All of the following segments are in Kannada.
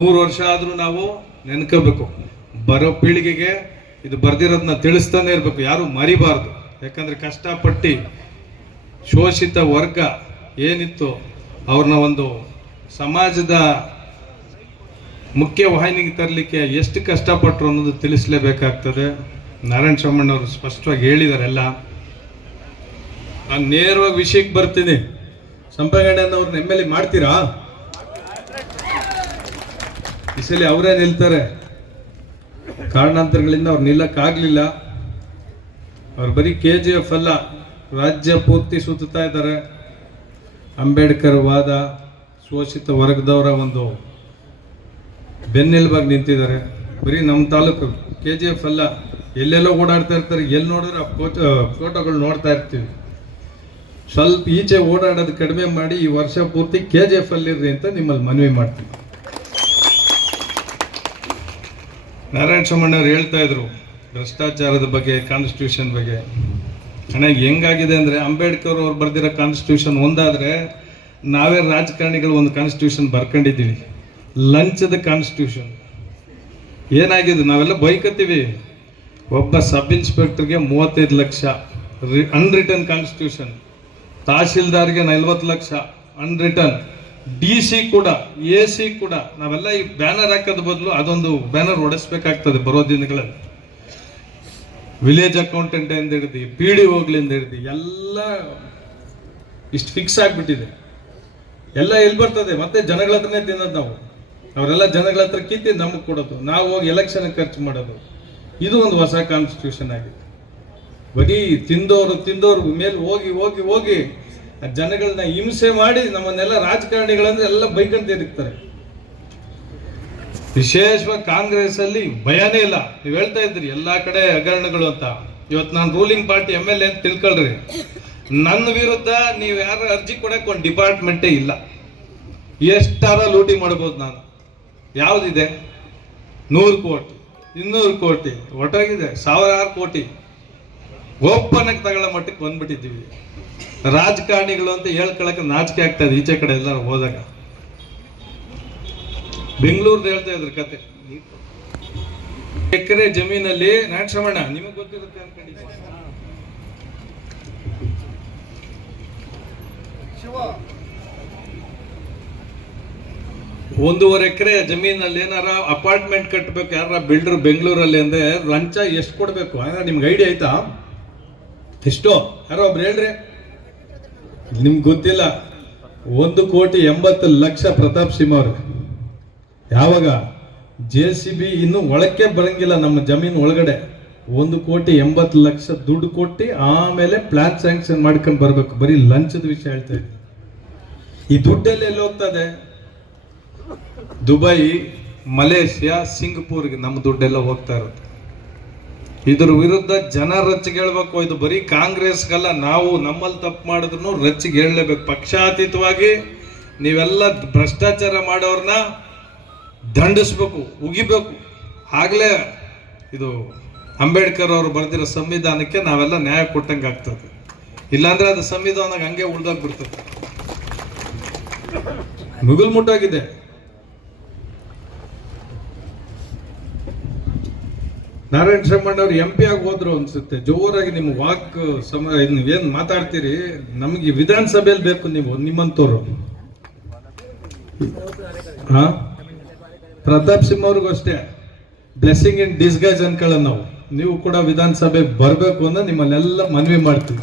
3 ವರ್ಷ ಆದ್ರೂ ನಾವು ನೆನ್ಕೋಬೇಕು. ಬರೋ ಪೀಳಿಗೆಗೆ ಇದು ಬರ್ದಿರೋದನ್ನ ತಿಳಿಸ್ತಾನೆ ಇರ್ಬೇಕು, ಯಾರು ಮರಿಬಾರ್ದು. ಯಾಕಂದ್ರೆ ಕಷ್ಟಪಟ್ಟು ಶೋಷಿತ ವರ್ಗ ಏನಿತ್ತು ಅವ್ರನ್ನ ಒಂದು ಸಮಾಜದ ಮುಖ್ಯ ವಾಹಿನಿಗೆ ತರಲಿಕ್ಕೆ ಎಷ್ಟು ಕಷ್ಟಪಟ್ಟರು ಅನ್ನೋದು ತಿಳಿಸ್ಲೇಬೇಕಾಗ್ತದೆ. ನಾರಾಯಣ ಸ್ವಾಮಣ್ಣವರು ಸ್ಪಷ್ಟವಾಗಿ ಹೇಳಿದ್ದಾರೆ ಎಲ್ಲ. ನಾನು ನೇರವಾಗಿ ವಿಷಯಕ್ಕೆ ಬರ್ತೀನಿ. ಸಂಪಂಗಣ್ಣನವ್ರನ್ನ ಎಮ್ ಎಲ್ ಎ ಮಾಡ್ತೀರಾ? ಈ ಸಲ ಅವರೇ ನಿಲ್ತಾರೆ. ಕಾರಣಾಂತರಗಳಿಂದ ಅವ್ರು ನಿಲ್ಲಕ್ಕಾಗ್ಲಿಲ್ಲ. ಅವ್ರು ಬರೀ KGF ಅಲ್ಲ, ರಾಜ್ಯ ಪೂರ್ತಿ ಸುತ್ತಾ ಇದ್ದಾರೆ. ಅಂಬೇಡ್ಕರ್ ವಾದ, ಶೋಷಿತ ವರ್ಗದವರ ಒಂದು ಬೆನ್ನೆಲುಬಾಗಿ ನಿಂತಿದ್ದಾರೆ. ಬರೀ ನಮ್ಮ ತಾಲೂಕು KGF ಅಲ್ಲ, ಎಲ್ಲೆಲ್ಲೋ ಓಡಾಡ್ತಾ ಇರ್ತಾರೆ. ಎಲ್ಲಿ ನೋಡಿದ್ರೆ ಆ ಫೋಟೋಗಳು ನೋಡ್ತಾ ಇರ್ತೀವಿ. ಸ್ವಲ್ಪ ಈಚೆ ಓಡಾಡೋದು ಕಡಿಮೆ ಮಾಡಿ ಈ ವರ್ಷ ಪೂರ್ತಿ KGF ಅಲ್ಲಿರ್ರಿ ಅಂತ ನಿಮ್ಮಲ್ಲಿ ಮನವಿ ಮಾಡ್ತೀವಿ. ನಾರಾಯಣ ಸ್ವಾಮಣ್ಣವ್ರು ಹೇಳ್ತಾ ಇದ್ರು ಭ್ರಷ್ಟಾಚಾರದ ಬಗ್ಗೆ, ಕಾನ್ಸ್ಟಿಟ್ಯೂಷನ್ ಬಗ್ಗೆ. ಚೆನ್ನಾಗಿ ಹೆಂಗಾಗಿದೆ ಅಂದರೆ, ಅಂಬೇಡ್ಕರ್ ಅವ್ರು ಬರ್ದಿರೋ ಕಾನ್ಸ್ಟಿಟ್ಯೂಷನ್ ಒಂದಾದರೆ, ನಾವೇ ರಾಜಕಾರಣಿಗಳು ಒಂದು ಕಾನ್ಸ್ಟಿಟ್ಯೂಷನ್ ಬರ್ಕೊಂಡಿದ್ದೀವಿ, ಲಂಚದ ಕಾನ್ಸ್ಟಿಟ್ಯೂಷನ್. ಏನಾಗಿದೆ, ನಾವೆಲ್ಲ ಬೈಕತ್ತೀವಿ. ಒಬ್ಬ ಸಬ್ ಇನ್ಸ್ಪೆಕ್ಟರ್ಗೆ 35 ಲಕ್ಷ ಅನ್ರಿಟರ್ನ್ ಕಾನ್ಸ್ಟಿಟ್ಯೂಷನ್, ತಹಶೀಲ್ದಾರ್ಗೆ 40 ಲಕ್ಷ ಅನ್ರಿಟರ್ನ್, DC ಕೂಡ, AC ಕೂಡ. ನಾವೆಲ್ಲ ಈ ಬ್ಯಾನರ್ ಹಾಕೋದ್ ಬದಲು ಅದೊಂದು ಬ್ಯಾನರ್ ಹೊಡೆಸ್ಬೇಕಾಗ್ತದೆ ಬರೋ ದಿನಗಳಲ್ಲಿ. ವಿಲೇಜ್ ಅಕೌಂಟೆಂಟ್ ಇಂದ ಹಿಡಿದು PDOಗಳಿಂದ ಹಿಡಿದು ಎಲ್ಲ ಇಷ್ಟು ಫಿಕ್ಸ್ ಆಗ್ಬಿಟ್ಟಿದೆ. ಎಲ್ಲ ಎಲ್ಲಿ ಬರ್ತದೆ? ಮತ್ತೆ ಜನಗಳ ಹತ್ರನೇ ತಿನ್ನೋದು ನಾವು. ಅವರೆಲ್ಲ ಜನಗಳ ಹತ್ರ ಕಿತ್ತಿ ನಮಗೆ ಕೊಡೋದು, ನಾವು ಹೋಗಿ ಎಲೆಕ್ಷನ್ ಖರ್ಚು ಮಾಡೋದು. ಇದು ಒಂದು ಹೊಸ ಕಾನ್ಸ್ಟಿಟ್ಯೂಷನ್ ಆಗಿದೆ. ಬರೀ ತಿಂದೋರು ಮೇಲೆ ಹೋಗಿ ಹೋಗಿ ಹೋಗಿ ಜನಗಳನ್ನ ಹಿಂಸೆ ಮಾಡಿ ನಮ್ಮನ್ನೆಲ್ಲ ರಾಜಕಾರಣಿಗಳಂದ್ರೆ ಎಲ್ಲ ಬೈಕಂತ ಇರ್ತಾರೆ. ವಿಶೇಷವಾಗಿ ಕಾಂಗ್ರೆಸ್ ಅಲ್ಲಿ ಭಯನೇ ಇಲ್ಲ. ನೀವು ಹೇಳ್ತಾ ಇದ್ರಿ ಎಲ್ಲಾ ಕಡೆ ಹಗರಣಗಳು ಅಂತ. ಇವತ್ತು ನಾನು ರೂಲಿಂಗ್ ಪಾರ್ಟಿ MLA ಅಂತ ತಿಳ್ಕೊಳ್ರಿ. ನನ್ನ ವಿರುದ್ಧ ನೀವು ಯಾರು ಅರ್ಜಿ ಕೊಡಕ್ಕೆ ಒಂದು ಡಿಪಾರ್ಟ್ಮೆಂಟೇ ಇಲ್ಲ. ಎಷ್ಟಾರ ಲೂಟಿ ಮಾಡ್ಬೋದು ನಾನು. ಯಾವ್ದಿದೆ? 100 ಕೋಟಿ, 200 ಕೋಟಿ ಒಟ್ಟಾಗಿದೆ, 1000 ಕೋಟಿ ಒಪ್ಪನಕ್ಕೆ ತಗೊಳ್ಳೋ ಮಟ್ಟಕ್ಕೆ ಬಂದ್ಬಿಟ್ಟಿದ್ದೀವಿ. ರಾಜಕಾರಣಿಗಳು ಅಂತ ಹೇಳ್ಕೊಳಕ್ಕೆ ನಾಚಿಕೆ ಆಗ್ತದೆ ಈಚೆ ಕಡೆ ಎಲ್ಲರೂ ಹೋದಾಗ. ಬೆಂಗಳೂರ್ದು ಹೇಳ್ತಾ ಇದ್ರು ಕತೆ. ಎಕರೆ ಜಮೀನಲ್ಲಿ ನಾಟ್ಸಮಣ್ಣ ನಿಮಗೆ ಗೊತ್ತಿರುತ್ತೆ ಅನ್ಕೊಂಡಿದ್ದೆ. 1.5 ಎಕರೆ ಜಮೀನಲ್ಲಿ ಏನಾರ ಅಪಾರ್ಟ್ಮೆಂಟ್ ಕಟ್ಟಬೇಕು ಯಾರ ಬಿಲ್ಡರ್ ಬೆಂಗಳೂರಲ್ಲಿ ಅಂದ್ರೆ ಲಂಚ ಎಷ್ಟು ಕೊಡ್ಬೇಕು ನಿಮ್ಗೆ ಐಡಿಯಾ ಆಯ್ತಾ? ಎಷ್ಟೋ ಯಾರೋ ಒಬ್ರು ಹೇಳ್ರಿ, ನಿಮ್ಗೆ ಗೊತ್ತಿಲ್ಲ. 1,80,00,000 ಪ್ರತಾಪ್ ಸಿಂಹ ಅವರು. ಯಾವಾಗ JCB ಇನ್ನು ಒಳಕ್ಕೆ ಬರಂಗಿಲ್ಲ ನಮ್ಮ ಜಮೀನು ಒಳಗಡೆ, 1,80,00,000 ದುಡ್ಡು ಕೊಟ್ಟು ಆಮೇಲೆ ಪ್ಲಾನ್ ಸ್ಯಾಂಕ್ಷನ್ ಮಾಡ್ಕೊಂಡು ಬರ್ಬೇಕು. ಬರೀ ಲಂಚದ ವಿಷಯ ಹೇಳ್ತಾ ಇದ್ದೀನಿ. ಈ ದುಡ್ಡೆಲ್ಲ ಎಲ್ಲಿ ಹೋಗ್ತದೆ? ದುಬೈ, ಮಲೇಷಿಯಾ, ಸಿಂಗಪೂರ್ಗೆ ನಮ್ಮ ದುಡ್ಡೆಲ್ಲ ಹೋಗ್ತಾ ಇರುತ್ತೆ. ಇದ್ರ ವಿರುದ್ಧ ಜನ ರಚ್ಚಿಗೆ ಹೇಳ್ಬೇಕು. ಇದು ಬರೀ ಕಾಂಗ್ರೆಸ್ಗಲ್ಲ, ನಾವು ನಮ್ಮಲ್ಲಿ ತಪ್ಪು ಮಾಡಿದ್ರು ರಚ್ಚಿಗೆ ಹೇಳಲೇಬೇಕು. ಪಕ್ಷಾತೀತವಾಗಿ ನೀವೆಲ್ಲ ಭ್ರಷ್ಟಾಚಾರ ಮಾಡೋರ್ನ ದಂಡಿಸ್ಬೇಕು, ಉಗಿಬೇಕು. ಆಗ್ಲೇ ಇದು ಅಂಬೇಡ್ಕರ್ ಅವರು ಬರೆದಿರೋ ಸಂವಿಧಾನಕ್ಕೆ ನಾವೆಲ್ಲ ನ್ಯಾಯ ಕೊಟ್ಟಂಗೆ ಆಗ್ತದೆ. ಇಲ್ಲಾಂದ್ರೆ ಅದು ಸಂವಿಧಾನ ಹಂಗೆ ಉಳ್ದೋಗ್ಬಿಡ್ತದೆ, ಮುಗುಲ್ಮುಟ್ಟಾಗಿದೆ. ನಾರಾಯಣ ಸ್ವಾಮಣ್ಣವ್ರು MP ಆಗಿ ಹೋದ್ರು ಅನ್ಸುತ್ತೆ. ಜೋರಾಗಿ ನಿಮ್ಮ ವಾಕ್ ಏನ್ ಮಾತಾಡ್ತೀರಿ, ನಮ್ಗೆ ವಿಧಾನಸಭೆಯಲ್ಲಿ ಬೇಕು ನೀವು, ನಿಮ್ಮಂತವ್ರು. ಪ್ರತಾಪ್ ಸಿಂಹ ಅವ್ರಿಗೂ ಅಷ್ಟೇ, ಬ್ಲೆಸ್ಸಿಂಗ್ ಇನ್ ಡಿಸ್ಗೈಸ್ ಅನ್ಕೊಳ್ಳ ನಾವು. ನೀವು ಕೂಡ ವಿಧಾನಸಭೆ ಬರ್ಬೇಕು ಅಂತ ನಿಮ್ಮಲ್ಲೆಲ್ಲ ಮನವಿ ಮಾಡ್ತೀವಿ.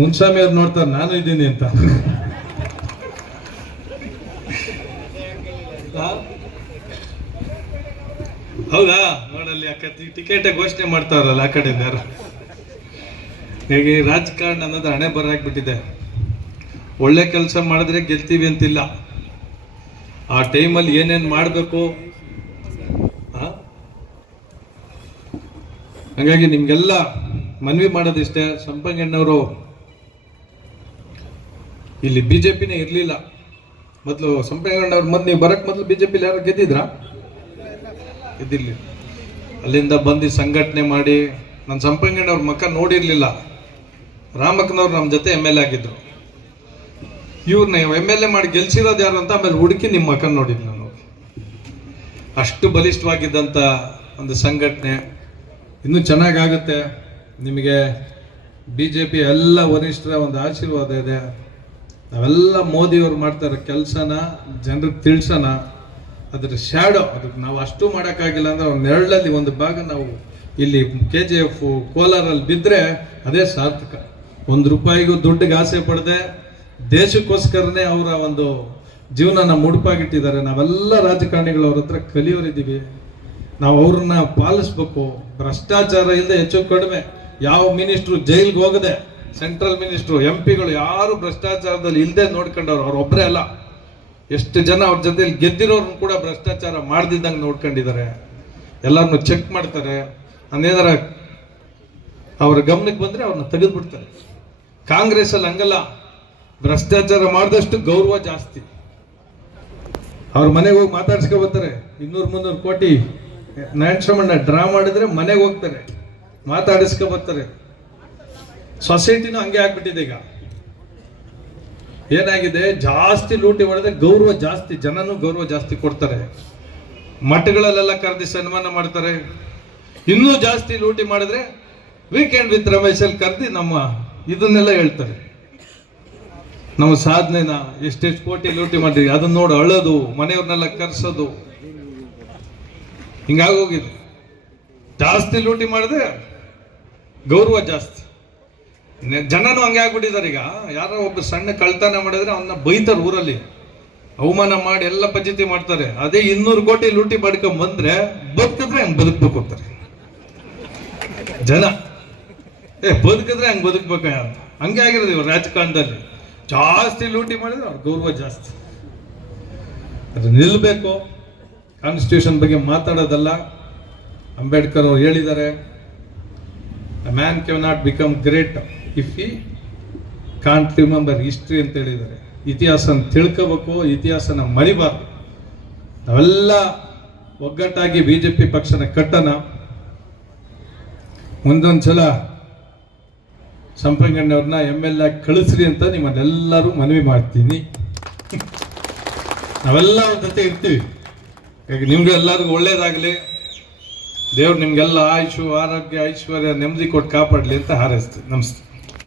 ಮುನ್ಸ್ವಾಮಿ ಅವ್ರು ನೋಡ್ತಾರೆ ನಾನು ಇದ್ದೀನಿ ಅಂತ. ಹೌದಾ? ನೋಡಲ್ಲಿ ಟಿಕೆಟ್ ಘೋಷಣೆ ಮಾಡ್ತಾರಲ್ಲ ಆ ಕಡೆಯಿಂದ ಯಾರು. ಹೇಗೆ ರಾಜಕಾರಣ ಅನ್ನೋದು ಹಣೆ ಬರಾಕ್ಬಿಟ್ಟಿದೆ. ಒಳ್ಳೆ ಕೆಲಸ ಮಾಡಿದ್ರೆ ಗೆಲ್ತೀವಿ ಅಂತಿಲ್ಲ. ಆ ಟೈಮಲ್ಲಿ ಏನೇನು ಮಾಡಬೇಕು. ಹಾಗಾಗಿ ನಿಮ್ಗೆಲ್ಲ ಮನವಿ ಮಾಡೋದಿಷ್ಟೇ. ಸಂಪಂಗಣ್ಣವರು ಇಲ್ಲಿ BJPನೇ ಇರಲಿಲ್ಲ ಮೊದಲು. ಸಂಪಂಗಣ್ಣವ್ರ ಮೊದಲು ನೀವು ಬರಕ್ ಮೊದಲು BJP ಯಾರು ಗೆದ್ದಿದ್ರಾ? ಗೆದ್ದಿರ್ಲಿ. ಅಲ್ಲಿಂದ ಬಂದು ಸಂಘಟನೆ ಮಾಡಿ, ನಾನು ಸಂಪಂಗಣ್ಣವ್ರ ಮಕ್ಕ ನೋಡಿರ್ಲಿಲ್ಲ. ರಾಮಕ್ಕನವ್ರು ನಮ್ಮ ಜೊತೆ MLA ಆಗಿದ್ರು. ಇವ್ರನ್ನ MLA ಮಾಡಿ ಗೆಲ್ಸಿರೋದು ಯಾರು ಅಂತ ಆಮೇಲೆ ಹುಡುಕಿ ನಿಮ್ಮ ಮಕ್ಕಳು ನೋಡಿದ್ ನಾನು. ಅಷ್ಟು ಬಲಿಷ್ಠವಾಗಿದ್ದಂಥ ಒಂದು ಸಂಘಟನೆ. ಇನ್ನೂ ಚೆನ್ನಾಗಾಗುತ್ತೆ. ನಿಮಗೆ BJP ಎಲ್ಲ ವರಿಷ್ಠರ ಒಂದು ಆಶೀರ್ವಾದ ಇದೆ. ನಾವೆಲ್ಲ ಮೋದಿಯವ್ರು ಮಾಡ್ತಾರೆ ಕೆಲಸನ ಜನರಿಗೆ ತಿಳಿಸೋಣ. ಅದ್ರ ಶ್ಯಾಡೋ ಅದಕ್ಕೆ ನಾವು ಅಷ್ಟು ಮಾಡೋಕ್ಕಾಗಿಲ್ಲ ಅಂದ್ರೆ ಒಂದು ನೆರಳಲ್ಲಿ ಒಂದು ಭಾಗ ನಾವು ಇಲ್ಲಿ KGF ಕೋಲಾರಲ್ಲಿ ಬಿದ್ದರೆ ಅದೇ ಸಾರ್ಥಕ. ₹1 ದುಡ್ಡಿಗೆ ಆಸೆ ಪಡದೆ ದೇಶಕ್ಕೋಸ್ಕರನೇ ಅವರ ಒಂದು ಜೀವನನ ಮುಡುಪಾಗಿಟ್ಟಿದ್ದಾರೆ. ನಾವೆಲ್ಲ ರಾಜಕಾರಣಿಗಳು ಅವ್ರ ಹತ್ರ ಕಲಿಯೋರಿದ್ದೀವಿ. ನಾವು ಅವ್ರನ್ನ ಪಾಲಿಸ್ಬೇಕು. ಭ್ರಷ್ಟಾಚಾರ ಇಲ್ಲದೆ ಹೆಚ್ಚು ಕಡಿಮೆ ಯಾವ ಮಿನಿಸ್ಟ್ರು ಜೈಲ್ಗೆ ಹೋಗದೆ, ಸೆಂಟ್ರಲ್ ಮಿನಿಸ್ಟ್ರು MP ಗಳು ಯಾರು ಭ್ರಷ್ಟಾಚಾರದಲ್ಲಿ ಇಲ್ಲದೆ ನೋಡ್ಕೊಂಡವ್ರು ಅವ್ರೊಬ್ಬರೇ ಅಲ್ಲ. ಎಷ್ಟು ಜನ ಅವ್ರ ಜೊತೆಲಿ ಗೆದ್ದಿರೋರ್ನು ಕೂಡ ಭ್ರಷ್ಟಾಚಾರ ಮಾಡ್ದಿದ್ದಂಗೆ ನೋಡ್ಕೊಂಡಿದ್ದಾರೆ. ಎಲ್ಲರನ್ನು ಚೆಕ್ ಮಾಡ್ತಾರೆ. ಅದೇನಾರ ಅವ್ರ ಗಮನಕ್ಕೆ ಬಂದ್ರೆ ಅವ್ರನ್ನ ತೆಗೆದ್ಬಿಡ್ತಾರೆ. ಕಾಂಗ್ರೆಸ್ ಅಲ್ಲಿ ಹಂಗಲ್ಲ. ಭ್ರಷ್ಟಾಚಾರ ಮಾಡಿದಷ್ಟು ಗೌರವ ಜಾಸ್ತಿ. ಅವ್ರ ಮನೆಗೆ ಹೋಗಿ ಮಾತಾಡ್ಸ್ಕೊ ಬರ್ತಾರೆ. 200-300 ಕೋಟಿ ನಾರಾಯಣಸ್ವಾಮಣ್ಣ ಡ್ರಾ ಮಾಡಿದ್ರೆ ಮನೆಗೆ ಹೋಗ್ತಾರೆ, ಮಾತಾಡಿಸ್ಕೊ ಬರ್ತಾರೆ. ಸೊಸೈಟಿನೂ ಹಂಗೆ ಆಗ್ಬಿಟ್ಟಿದೆ. ಈಗ ಏನಾಗಿದೆ, ಜಾಸ್ತಿ ಲೂಟಿ ಮಾಡಿದ್ರೆ ಗೌರವ ಜಾಸ್ತಿ, ಜನನೂ ಗೌರವ ಜಾಸ್ತಿ ಕೊಡ್ತಾರೆ. ಮಠಗಳಲ್ಲೆಲ್ಲ ಕರೆದಿ ಸನ್ಮಾನ ಮಾಡ್ತಾರೆ. ಇನ್ನೂ ಜಾಸ್ತಿ ಲೂಟಿ ಮಾಡಿದ್ರೆ ವೀಕೆಂಡ್ ವಿತ್ ರಮೇಶ್ ಅಲ್ಲಿ ಕರೆದಿ ನಮ್ಮ ಇದನ್ನೆಲ್ಲ ಹೇಳ್ತಾರೆ. ನಮ್ಮ ಸಾಧನೆನ ಎಷ್ಟೆಷ್ಟು ಕೋಟಿ ಲೂಟಿ ಮಾಡಿದ್ವಿ ಅದನ್ನ ನೋಡಿ ಅಳೋದು, ಮನೆಯವ್ರನ್ನೆಲ್ಲ ಕರ್ಸೋದು, ಹಿಂಗಾಗೋಗಿದೆ. ಜಾಸ್ತಿ ಲೂಟಿ ಮಾಡಿದ್ರೆ ಗೌರವ ಜಾಸ್ತಿ. ಜನನು ಹಂಗೆ ಆಗ್ಬಿಟ್ಟಿದ್ದಾರೆ. ಈಗ ಯಾರೋ ಒಬ್ಬ ಸಣ್ಣ ಕಳ್ತನ ಮಾಡಿದ್ರೆ ಅವನ್ನ ಬೈತಾರೆ, ಊರಲ್ಲಿ ಅವಮಾನ ಮಾಡಿ ಎಲ್ಲ ಪದ್ಧತಿ ಮಾಡ್ತಾರೆ. ಅದೇ 200 ಕೋಟಿ ಲೂಟಿ ಮಾಡ್ಕೊಂಡ್ ಬಂದ್ರೆ ಬದುಕಿದ್ರೆ ಹಂಗ್ ಬದುಕ್ಬೇಕು ಅಂತಾರೆ ಜನ. ಬದುಕಿದ್ರೆ ಹಂಗ್ ಬದುಕ್ಬೇಕ ಅಂತ ಹಂಗೆ ಆಗಿರೋದು ಇವ್ರು ರಾಜಕಾರಣದಲ್ಲಿ. ಜಾಸ್ತಿ ಲೂಟಿ ಮಾಡಿದ್ರೆ ಅವ್ರ ಗೌರವ ಜಾಸ್ತಿ. ಅದು ನಿಲ್ಬೇಕು. ಕಾನ್ಸ್ಟಿಟ್ಯೂಷನ್ ಬಗ್ಗೆ ಮಾತಾಡೋದಲ್ಲ. ಅಂಬೇಡ್ಕರ್ ಅವರು ಹೇಳಿದ್ದಾರೆ, a man cannot become great if he can't remember history ಅಂತ ಹೇಳಿದ್ದಾರೆ. ಇತಿಹಾಸನ ತಿಳ್ಕೋಬೇಕು, ಇತಿಹಾಸನ ಮರಿಬಾರ್ದು. ನಾವೆಲ್ಲ ಒಗ್ಗಟ್ಟಾಗಿ BJP ಪಕ್ಷನ ಕಟ್ಟಣ. ಮುಂದೊಂದ್ಸಲ ಸಂಪಂಗಣ್ಣವ್ರನ್ನ MLA ಕಳಿಸ್ರಿ ಅಂತ ನಿಮ್ಮನ್ನೆಲ್ಲರೂ ಮನವಿ ಮಾಡ್ತೀನಿ. ನಾವೆಲ್ಲ ಅವ್ರ ಜೊತೆ ಇರ್ತೀವಿ. ನಿಮ್ಗೆ ಎಲ್ಲರಿಗೂ ಒಳ್ಳೇದಾಗಲಿ. ದೇವ್ರು ನಿಮ್ಗೆಲ್ಲ ಆಯುಷು, ಆರೋಗ್ಯ, ಐಶ್ವರ್ಯ, ನೆಮ್ಮದಿ ಕೊಟ್ಟು ಕಾಪಾಡಲಿ ಅಂತ ಹಾರೈಸ್ತೀವಿ. ನಮಸ್ತೆ.